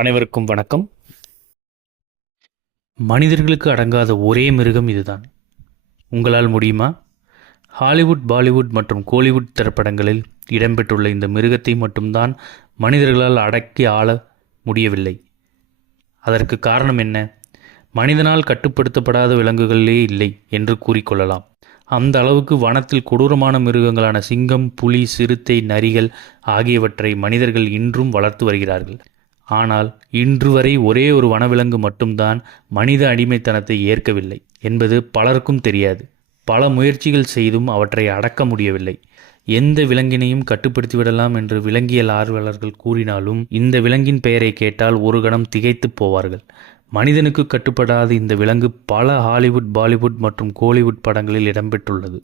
அனைவருக்கும் வணக்கம். மனிதர்களுக்கு அடங்காத ஒரே மிருகம் இதுதான். உங்களால் முடியுமா? ஹாலிவுட், பாலிவுட் மற்றும் கோலிவுட் திரைப்படங்களில் இடம்பெற்றுள்ள இந்த மிருகத்தை மட்டும்தான் மனிதர்களால் அடக்கி ஆள முடியவில்லை. அதற்கு காரணம் என்ன? மனிதனால் கட்டுப்படுத்தப்படாத விலங்குகளே இல்லை என்று கூறிக்கொள்ளலாம். அந்த அளவுக்கு வனத்தில் கொடூரமான மிருகங்களான சிங்கம், புலி, சிறுத்தை, நரிகள் ஆகியவற்றை மனிதர்கள் இன்றும் வளர்த்து வருகிறார்கள். ஆனால் இன்று வரை ஒரே ஒரு வனவிலங்கு மட்டும்தான் மனித அடிமைத்தனத்தை ஏற்கவில்லை என்பது பலருக்கும் தெரியாது. பல முயற்சிகள் செய்தும் அவற்றை அடக்க முடியவில்லை. எந்த விலங்கினையும் கட்டுப்படுத்திவிடலாம் என்று விலங்கியல் ஆர்வலர்கள் கூறினாலும் இந்த விலங்கின் பெயரை கேட்டால் ஒரு கணம் திகைத்து போவார்கள். மனிதனுக்கு கட்டுப்படாத இந்த விலங்கு பல ஹாலிவுட், பாலிவுட் மற்றும் கோலிவுட் படங்களில் இடம்பெற்றுள்ளது.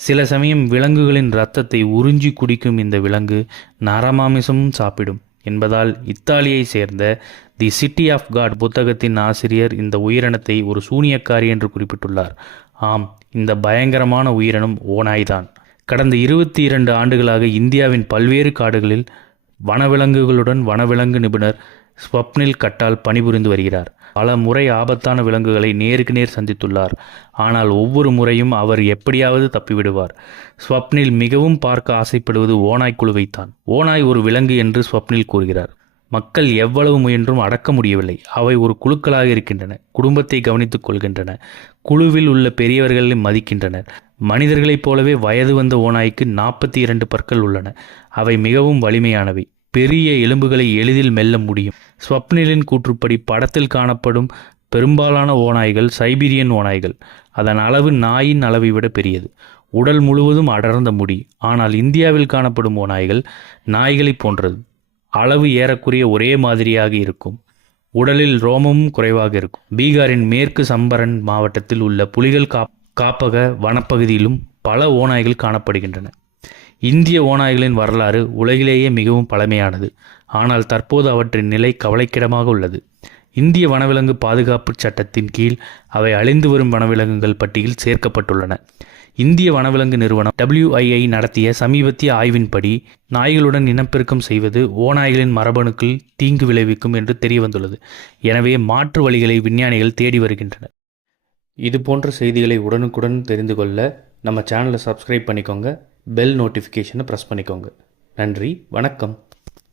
சில சமயம் விலங்குகளின் இரத்தத்தை உறிஞ்சி குடிக்கும் இந்த விலங்கு நரமாமிசமும் சாப்பிடும் என்பதால் இத்தாலியை சேர்ந்த தி சிட்டி ஆஃப் காட் புத்தகத்தின் ஆசிரியர் இந்த உயிரினத்தை ஒரு சூனியக்காரி என்று குறிப்பிட்டுள்ளார். ஆம், இந்த பயங்கரமான உயிரினம் ஓநாய்தான். கடந்த 22 ஆண்டுகளாக இந்தியாவின் பல்வேறு காடுகளில் வனவிலங்குகளுடன் வனவிலங்கு நிபுணர் ஸ்வப்னில் கட்டால் பணிபுரிந்து வருகிறார். பல முறை ஆபத்தான விலங்குகளை நேருக்கு நேர் சந்தித்துள்ளார். ஆனால் ஒவ்வொரு முறையும் அவர் எப்படியாவது தப்பிவிடுவார். ஸ்வப்னில் மிகவும் பார்க்க ஆசைப்படுவது ஓநாய் குழுவைத்தான். ஓநாய் ஒரு விலங்கு என்று ஸ்வப்னில் கூறுகிறார். மக்கள் எவ்வளவு முயன்றும் அடக்க முடியவில்லை. அவை ஒரு குழுக்களாக இருக்கின்றன, குடும்பத்தை கவனித்துக் கொள்கின்றன, குழுவில் உள்ள பெரியவர்களை மதிக்கின்றனர். மனிதர்களைப் போலவே வயது வந்த ஓநாய்க்கு 42 பற்கள் உள்ளன. அவை மிகவும் வலிமையானவை. பெரிய எலும்புகளை எளிதில் மெல்ல முடியும். ஸ்வப்னிலின் கூற்றுப்படி படத்தில் காணப்படும் பெரும்பாலான ஓநாய்கள் சைபீரியன் ஓநாய்கள். அதன் அளவு நாயின் அளவை விட பெரியது. உடல் முழுவதும் அடர்ந்த முடி. ஆனால் இந்தியாவில் காணப்படும் ஓநாய்கள் நாய்களைப் போன்றது. அளவு ஏறக்குறைய ஒரே மாதிரியாக இருக்கும். உடலில் ரோமமும் குறைவாக இருக்கும். பீகாரின் மேற்கு சம்பரன் மாவட்டத்தில் உள்ள புலிகள் காப்பக வனப்பகுதியிலும் பல ஓநாய்கள் காணப்படுகின்றன. இந்திய ஓநாய்களின் வரலாறு உலகிலேயே மிகவும் பழமையானது. ஆனால் தற்போது அவற்றின் நிலை கவலைக்கிடமாக உள்ளது. இந்திய வனவிலங்கு பாதுகாப்பு சட்டத்தின் கீழ் அவை அழிந்து வரும் வனவிலங்குகள் பட்டியலில் சேர்க்கப்பட்டுள்ளன. இந்திய வனவிலங்கு நிறுவனம் WII நடத்திய சமீபத்திய ஆய்வின்படி நாய்களுடன் இனப்பெருக்கம் செய்வது ஓநாய்களின் மரபணுக்கள் தீங்கு விளைவிக்கும் என்று தெரியவந்துள்ளது. எனவே மாற்று வழிகளை விஞ்ஞானிகள் தேடி வருகின்றனர். இது போன்ற செய்திகளை உடனுக்குடன் தெரிந்து கொள்ள நம்ம சேனலை சப்ஸ்கிரைப் பண்ணிக்கோங்க. பெல் நோட்டிஃபிகேஷனை ப்ரெஸ் பண்ணிக்கோங்க. நன்றி, வணக்கம்.